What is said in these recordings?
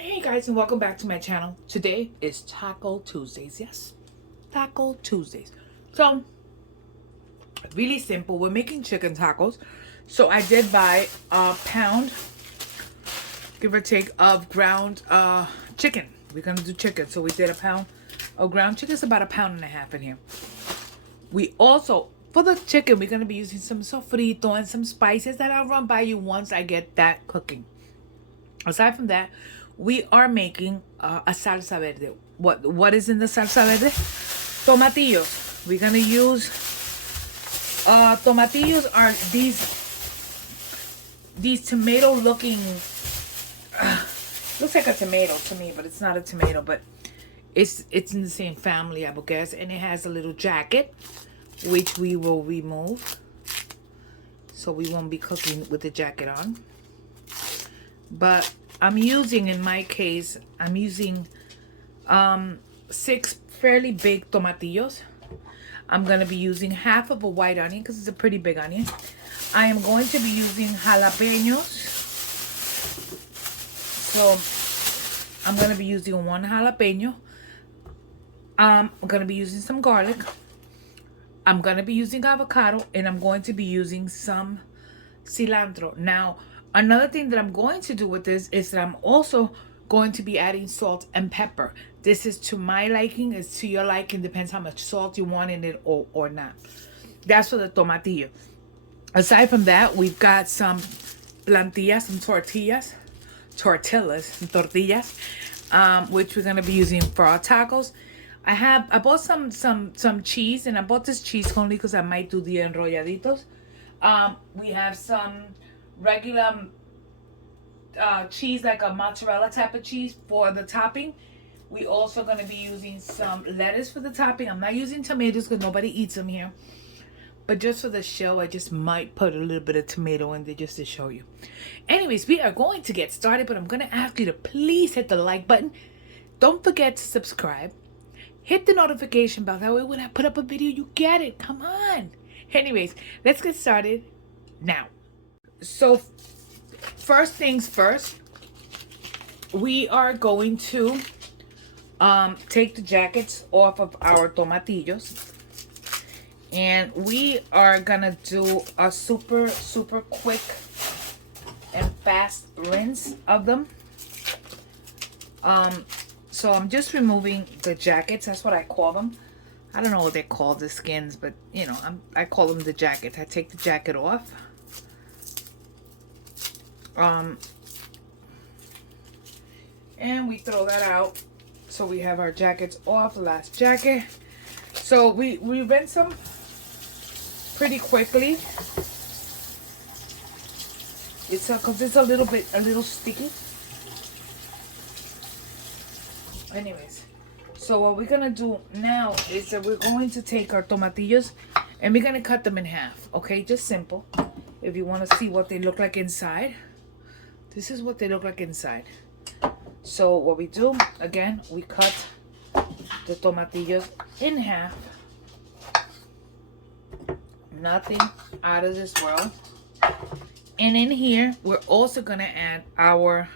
Hey guys, and welcome back to my channel. Today is Taco Tuesdays. Yes, Taco Tuesdays. So, really simple. We're making chicken tacos. So I did buy a pound, give or take, of ground chicken. We're gonna do chicken. So we did a pound of ground chicken. It's about a pound and a half in here. We also, for the chicken, we're gonna be using some sofrito and some spices that I'll run by you once I get that cooking. Aside from that, we are making a salsa verde. What is in the salsa verde? Tomatillos. We're gonna use tomatillos are these tomato looking. Looks like a tomato to me, but it's not a tomato. But it's in the same family, I would guess, and it has a little jacket, which we will remove, so we won't be cooking with the jacket on. But I'm using, in my case, I'm using 6 fairly big tomatillos. I'm going to be using half of a white onion because it's a pretty big onion. I am going to be using jalapenos. So I'm going to be using 1 jalapeno. I'm going to be using some garlic. I'm going to be using avocado, and I'm going to be using some cilantro. Now, another thing that I'm going to do with this is that I'm also going to be adding salt and pepper. This is to my liking, it's to your liking, depends how much salt you want in it or not. That's for the tomatillo. Aside from that, we've got some plantillas, some tortillas, which we're gonna be using for our tacos. I bought some cheese, and I bought this cheese only because I might do the enrolladitos. We have some regular cheese, like a mozzarella type of cheese for the topping. We also going to be using some lettuce for the topping. I'm not using tomatoes because nobody eats them here, but just for the show, I just might put a little bit of tomato in there just to show you. Anyways, we are going to get started, but I'm going to ask you to please hit the like button. Don't forget to subscribe. Hit the notification bell. That way when I put up a video, you get it. Come on. Anyways, let's get started now. So first things first, we are going to take the jackets off of our tomatillos, and we are gonna do a super quick and fast rinse of them. So I'm just removing the jackets. That's what I call them. I don't know what they call the skins, but you know, I call them the jackets. I take the jacket off. And we throw that out. So we have our jackets off, the last jacket. So we rinse them pretty quickly. It's because it's a little sticky. Anyways, so what we're gonna do now is that we're going to take our tomatillos and we're gonna cut them in half. Okay, just simple. If you want to see what they look like inside, this is what they look like inside. So what we do, again, we cut the tomatillos in half. Nothing out of this world. And in here, we're also gonna add our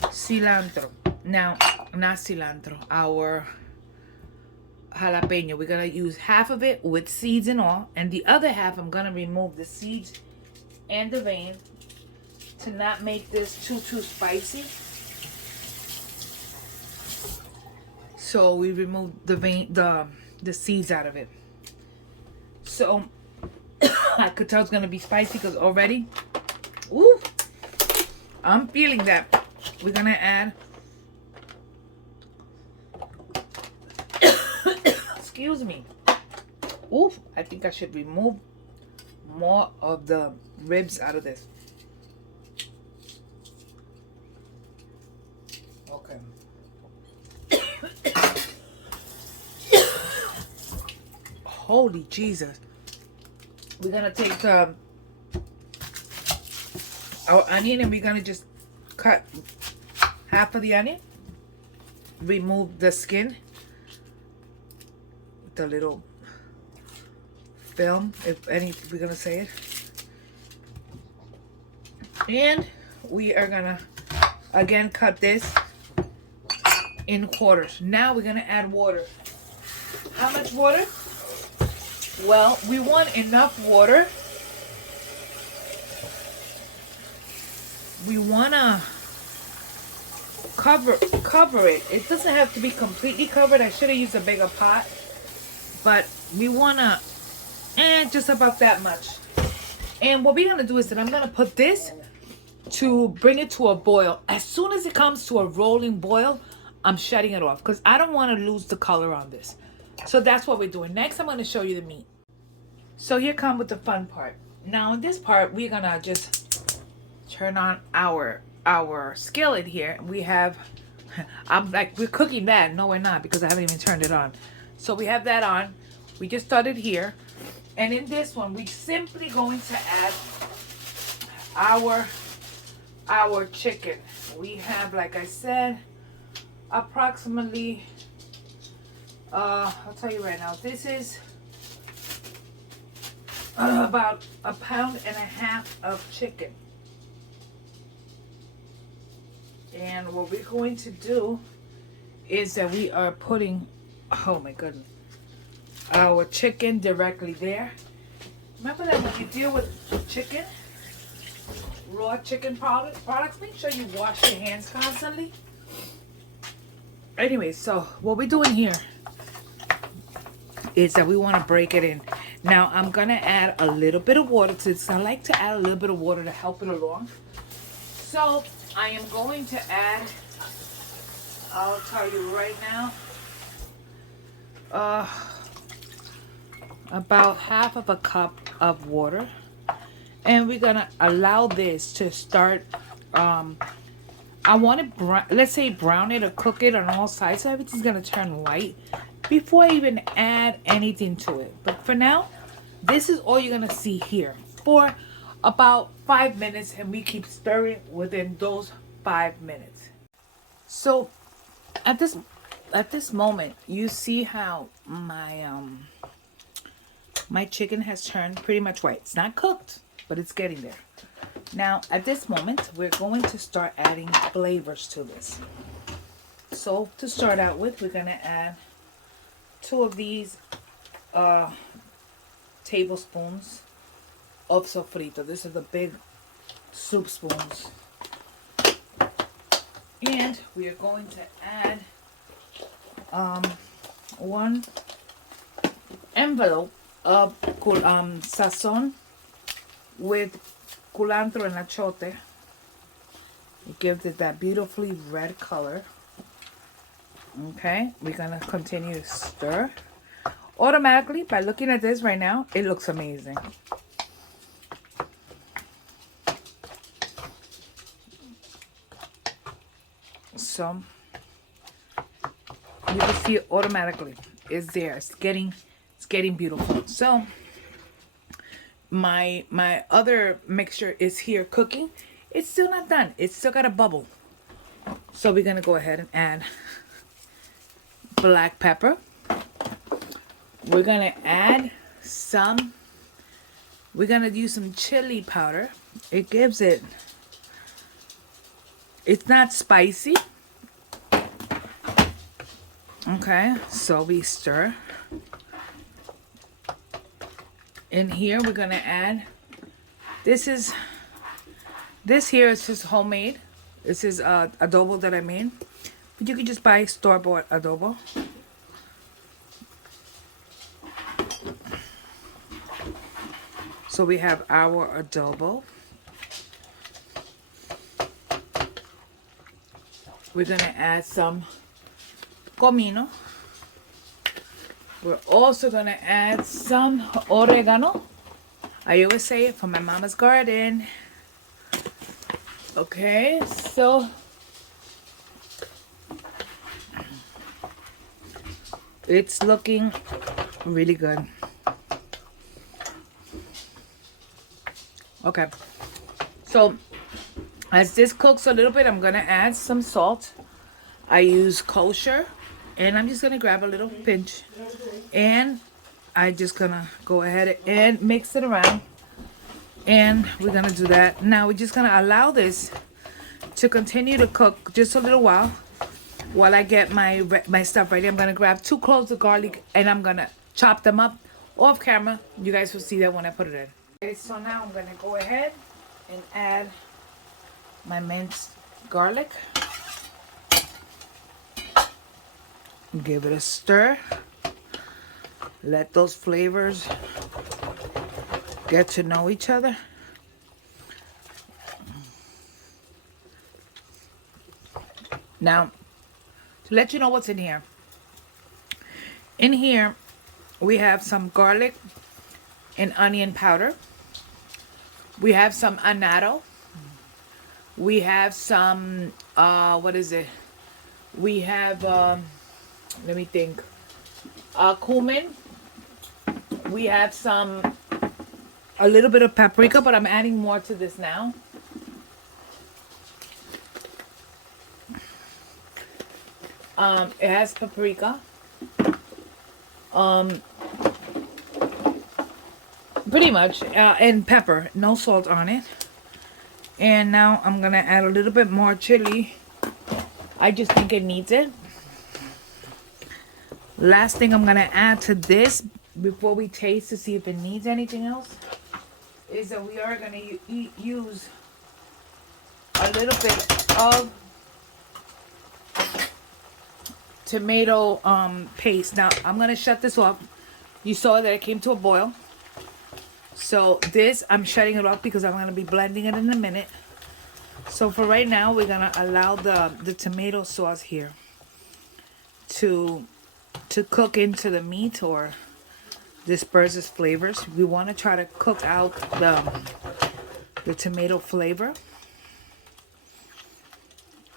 cilantro. Now, not cilantro, our jalapeno. We're gonna use half of it with seeds and all, and the other half I'm gonna remove the seeds and the vein to not make this too spicy. So we remove the vein, the seeds out of it. So I could tell it's gonna be spicy because already, ooh, I'm feeling that. We're gonna add, excuse me. Oof, I think I should remove more of the ribs out of this. Okay. Holy Jesus. We're gonna take our onion and we're gonna just cut half of the onion, remove the skin, the little film, if we're gonna say it, and we are gonna Again, cut this in quarters. Now we're gonna add water. How much water? Well, we want enough water. We wanna cover it. It doesn't have to be completely covered. I should have used a bigger pot, but we wanna just about that much. And what we're gonna do is that I'm gonna put this to bring it to a boil. As soon as it comes to a rolling boil, I'm shutting it off because I don't want to lose the color on this. So that's what we're doing. Next, I'm going to show you the meat. So here comes with the fun part. Now in this part, we're going to just turn on our skillet here. We have, I'm like, we're cooking that. No, we're not, because I haven't even turned it on. So we have that on. We just started here. And in this one, we're simply going to add our chicken. We have, like I said, approximately, I'll tell you right now, this is about 1.5 pounds of chicken. And what we're going to do is that we are putting, oh my goodness, our chicken directly there. Remember that when you deal with chicken, raw chicken products, make sure you wash your hands constantly. Anyway, so what we're doing here is that we want to break it in. Now I'm gonna add a little bit of water to this. I like to add a little bit of water to help it along. So I am going to add, I'll tell you right now, about 1/2 cup of water. And we're gonna allow this to start, I want to, let's say brown it or cook it on all sides, so everything's gonna turn white before I even add anything to it. But for now, this is all you're gonna see here for about 5 minutes, and we keep stirring within those 5 minutes. So at this moment, you see how my chicken has turned pretty much white. It's not cooked, but it's getting there. Now, at this moment, we're going to start adding flavors to this. So, to start out with, we're going to add 2 of these tablespoons of sofrito. This is the big soup spoons. And we are going to add 1 envelope of sazon with culantro and achote. It gives it that beautifully red color. Okay, we're gonna continue to stir. Automatically, by looking at this right now, it looks amazing. So you can see it automatically. It's there. It's getting beautiful. So my other mixture is here cooking. It's still not done. It's still got a bubble. So we're gonna go ahead and add black pepper. We're gonna add some, we're gonna use some chili powder. It gives it, it's not spicy. Okay, so we stir. In here, we're gonna add, this here is just homemade. This is adobo that I made, but you can just buy store-bought adobo. So we have our adobo. We're gonna add some comino. We're also gonna add some oregano. I always say it, from my mama's garden. Okay, so it's looking really good. Okay, so as this cooks a little bit, I'm gonna add some salt. I use kosher, and I'm just gonna grab a little pinch, and I'm just gonna go ahead and mix it around. And we're gonna do that. Now we're just gonna allow this to continue to cook just a little while I get my stuff ready, I'm gonna grab 2 cloves of garlic and I'm gonna chop them up off camera. You guys will see that when I put it in. Okay, so now I'm gonna go ahead and add my minced garlic. Give it a stir. Let those flavors get to know each other. Now, to let you know what's in here. In here, we have some garlic and onion powder. We have some annatto. We have some, what is it? We have, let me think, cumin. We have a little bit of paprika, but I'm adding more to this now. It has paprika. Pretty much, and pepper, no salt on it. And now I'm gonna add a little bit more chili. I just think it needs it. Last thing I'm gonna add to this before we taste to see if it needs anything else is that we are gonna use a little bit of tomato paste. Now I'm gonna shut this off. You saw that it came to a boil. So this, I'm shutting it off because I'm gonna be blending it in a minute. So for right now, we're gonna allow the tomato sauce here to cook into the meat or disperse its flavors. We want to try to cook out the tomato flavor.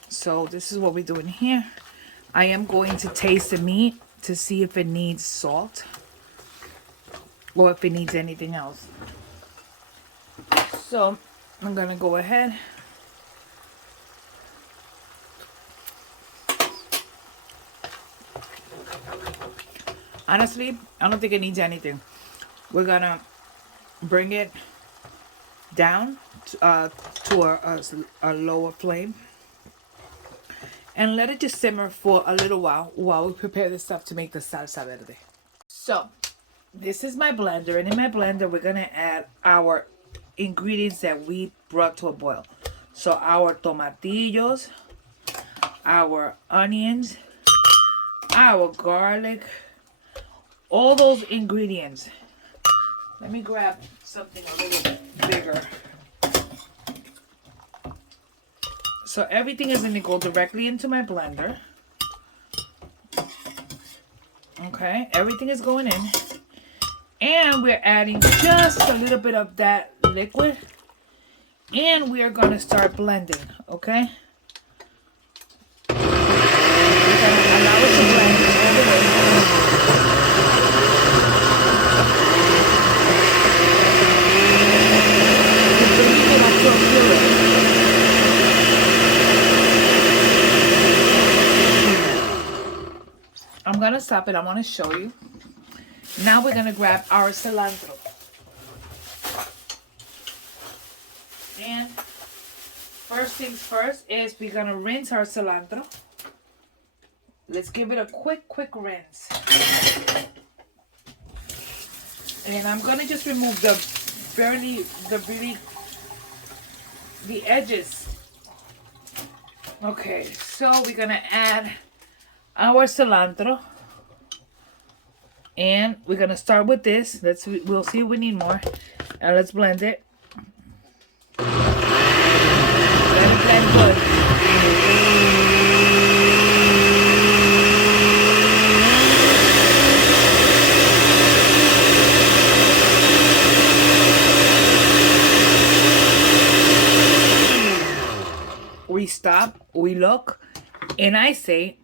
So this is what we're doing here. I am going to taste the meat to see if it needs salt or if it needs anything else. So I'm gonna go ahead. Honestly, I don't think it needs anything. We're gonna bring it down to a lower flame and let it just simmer for a little while we prepare the stuff to make the salsa verde. So this is my blender, and in my blender we're gonna add our ingredients that we brought to a boil. So our tomatillos, our onions, our garlic, all those ingredients. Let me grab something a little bit bigger. So everything is going to go directly into my blender. Okay, everything is going in. And we're adding just a little bit of that liquid. And we are going to start blending, okay? We're going to allow it to blend all the way. I'm gonna stop it. I want to show you. Now we're gonna grab our cilantro. And first things first is we're gonna rinse our cilantro. Let's give it a quick rinse. And I'm gonna just remove the edges. Okay, so we're gonna add our cilantro, and we're gonna start with this. We'll see if we need more, and let's blend it. Let it blend good. We stop, we look, and I say,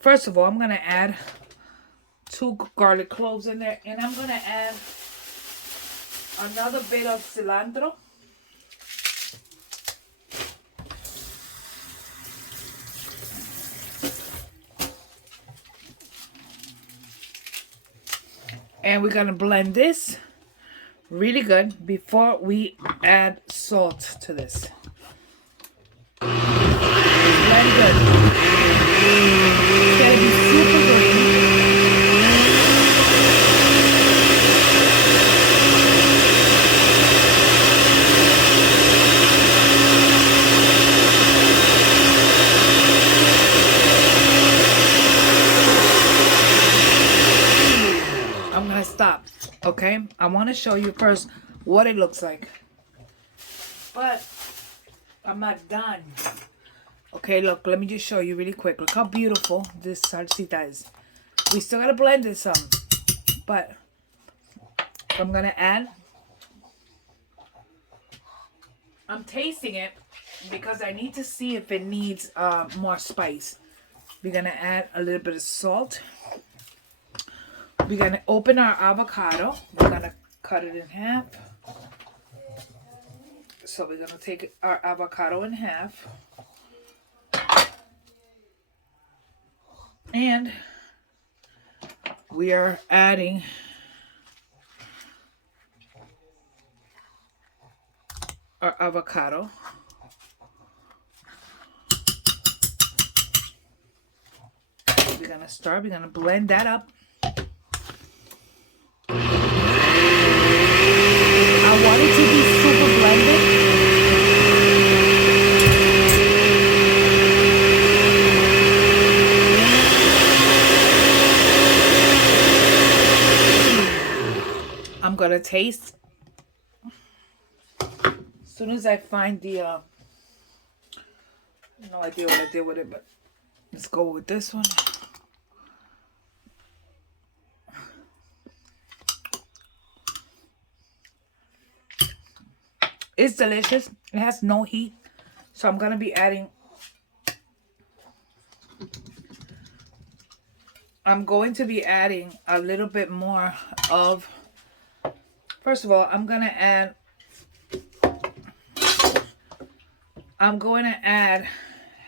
first of all, I'm going to add 2 garlic cloves in there. And I'm going to add another bit of cilantro. And we're going to blend this really good before we add salt to this. good. It's gotta be super green. I'm gonna stop, okay? I want to show you first what it looks like, but I'm not done. Okay, look, let me just show you really quick. Look how beautiful this salsita is. We still gotta blend this some, but I'm gonna add. I'm tasting it because I need to see if it needs more spice. We're gonna add a little bit of salt. We're gonna open our avocado. We're gonna cut it in half. So we're gonna take our avocado in half. And we are adding our avocado. We're gonna blend that up. I want it to be super blended. I'm gonna taste as soon as I find the no idea what I did with it, but let's go with this one. It's delicious. It has no heat, so I'm gonna be adding. I'm going to be adding a little bit more of. First of all, I'm going to add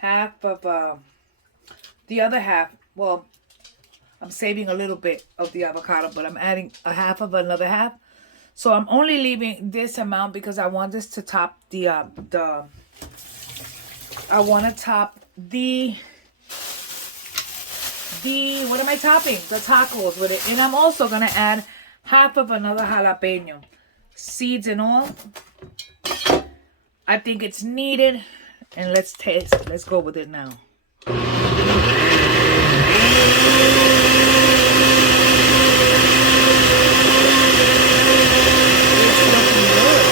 half of the other half. Well, I'm saving a little bit of the avocado, but I'm adding a half of another half. So I'm only leaving this amount because I want this to top the I want to top the what am I topping? The tacos with it. And I'm also going to add half of another jalapeno, seeds and all. I think it's needed, and let's taste. Let's go with it now. It's looking good.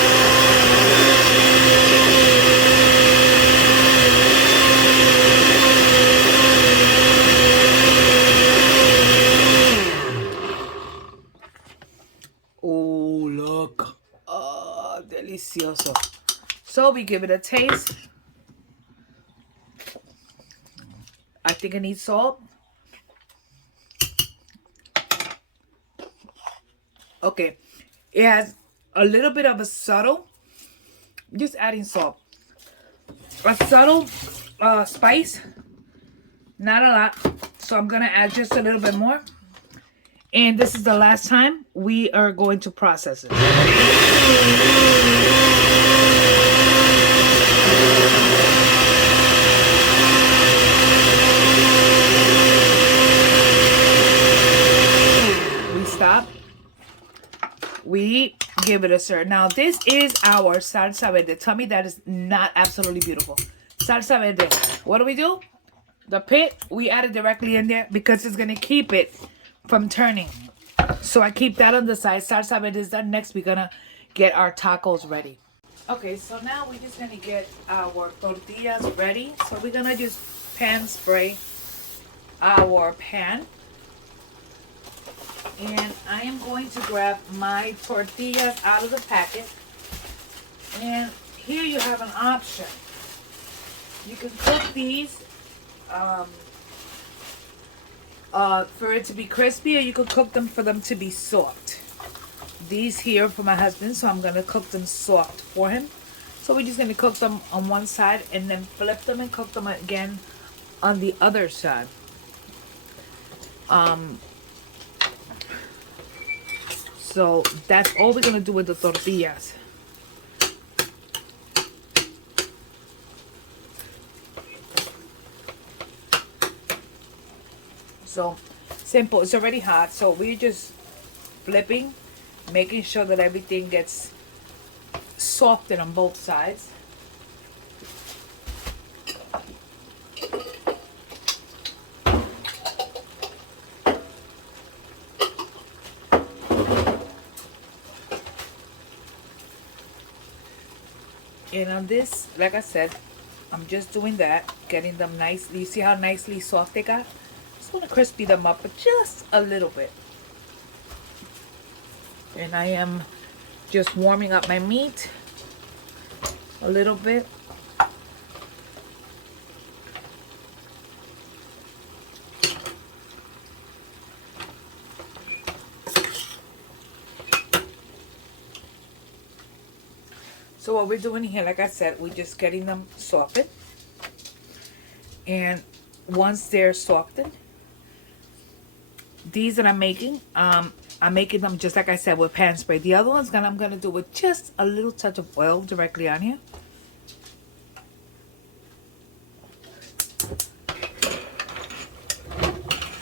Oh, look. Oh, delicioso. So we give it a taste. I think it needs salt. Okay. It has a little bit of a subtle, just adding salt. A subtle spice. Not a lot. So I'm going to add just a little bit more. And this is the last time we are going to process it. We stop. We give it a stir. Now, this is our salsa verde. Tell me that is not absolutely beautiful. Salsa verde. What do? The pit, we add it directly in there because it's going to keep it from turning. So I keep that on the side. Salsa verde is done. Next, we're going to get our tacos ready. Okay, so now we're just going to get our tortillas ready. So we're going to just pan spray our pan. And I am going to grab my tortillas out of the packet. And here you have an option. You can cook these for it to be crispy, or you could cook them for them to be soft. These here for my husband, so I'm going to cook them soft for him. So we're just going to cook them on one side and then flip them and cook them again on the other side. So that's all we're going to do with the tortillas. So simple. It's already hot, so we're just flipping, making sure that everything gets softened on both sides. And on this, like I said, I'm just doing that, getting them nicely. You see how nicely soft they got? Just want to crispy them up, but just a little bit. And I am just warming up my meat a little bit. So what we're doing here, like I said, we're just getting them softened. And once they're softened, these that I'm making them just like I said with pan spray. The other ones I'm gonna do with just a little touch of oil directly on here.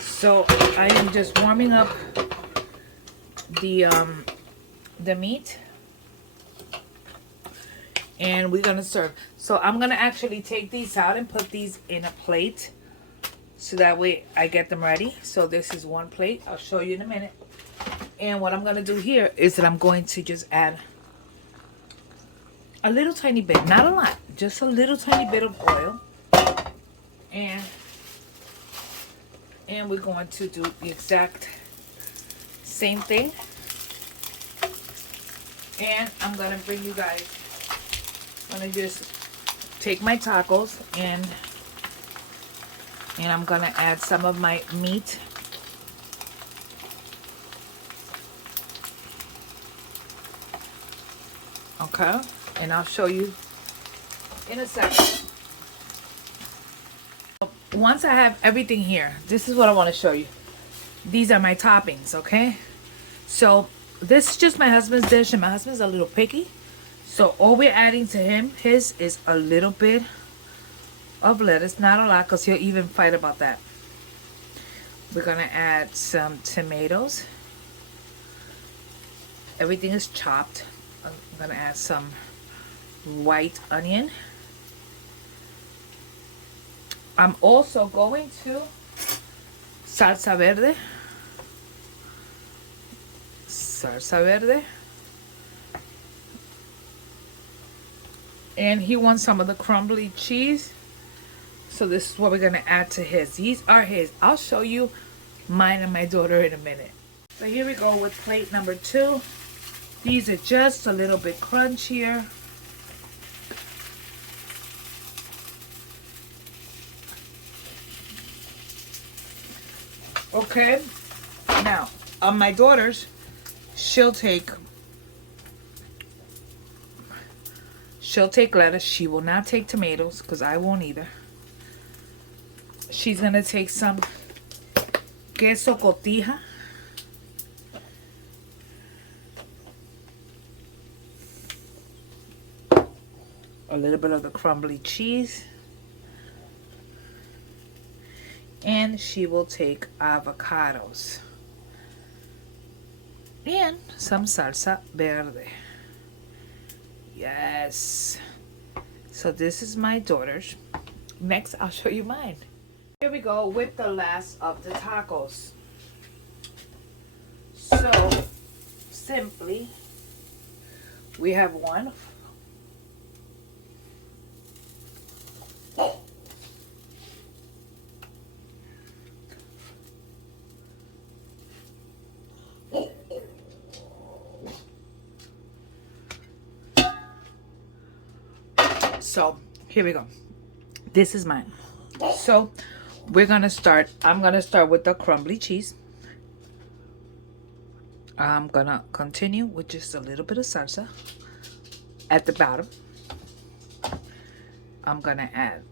So I am just warming up the meat, and we're gonna serve. So I'm gonna actually take these out and put these in a plate, so that way I get them ready. So this is one plate. I'll show you in a minute. And what I'm gonna do here is that I'm going to just add a little tiny bit, not a lot, just a little tiny bit of oil, and we're going to do the exact same thing. And I'm gonna bring you guys, I'm gonna just take my tacos and I'm gonna add some of my meat. Okay, and I'll show you in a second. Once I have everything here, this is what I want to show you. These are my toppings, okay? So this is just my husband's dish, and my husband's a little picky. So all we're adding to his is a little bit of lettuce, not a lot, because he'll even fight about that. We're gonna add some tomatoes. Everything is chopped. I'm gonna add some white onion. I'm also going to salsa verde. Salsa verde. And he wants some of the crumbly cheese. So this is what we're gonna add to his. These are his. I'll show you mine and my daughter in a minute. So here we go with plate number 2. These are just a little bit crunchier. Okay, now on my daughter's, she'll take lettuce. She will not take tomatoes, because I won't either. She's gonna take some queso cotija. A little bit of the crumbly cheese. And she will take avocados. And some salsa verde. Yes. So this is my daughter's. Next, I'll show you mine. Here we go with the last of the tacos. So, simply, we have one. So here we go. This is mine. So we're gonna start. I'm gonna start with the crumbly cheese. I'm gonna continue with just a little bit of salsa at the bottom. I'm gonna add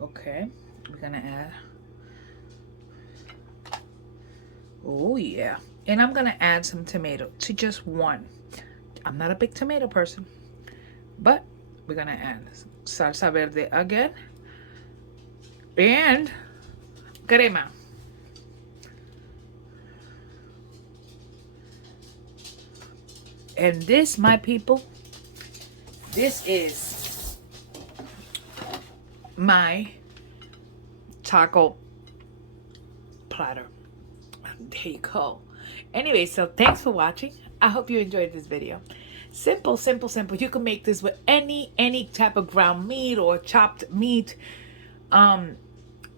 okay, we're gonna add, oh yeah, and I'm gonna add some tomato to just one. I'm not a big tomato person, but we're gonna add salsa verde again and crema. And this, my people, this is my taco platter. There you go. Anyway, so thanks for watching. I hope you enjoyed this video. Simple, simple, simple. You can make this with any type of ground meat or chopped meat. And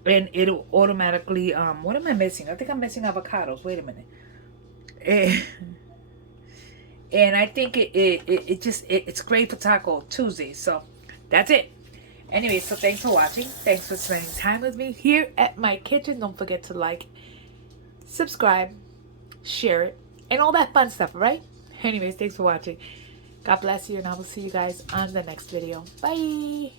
it'll automatically what am I missing? I think I'm missing avocados. Wait a minute. And I think it's great for Taco Tuesday. So that's it. Anyway, so thanks for watching. Thanks for spending time with me here at my kitchen. Don't forget to like, subscribe, share it, and all that fun stuff, right? Anyways, thanks for watching. God bless you, and I will see you guys on the next video. Bye.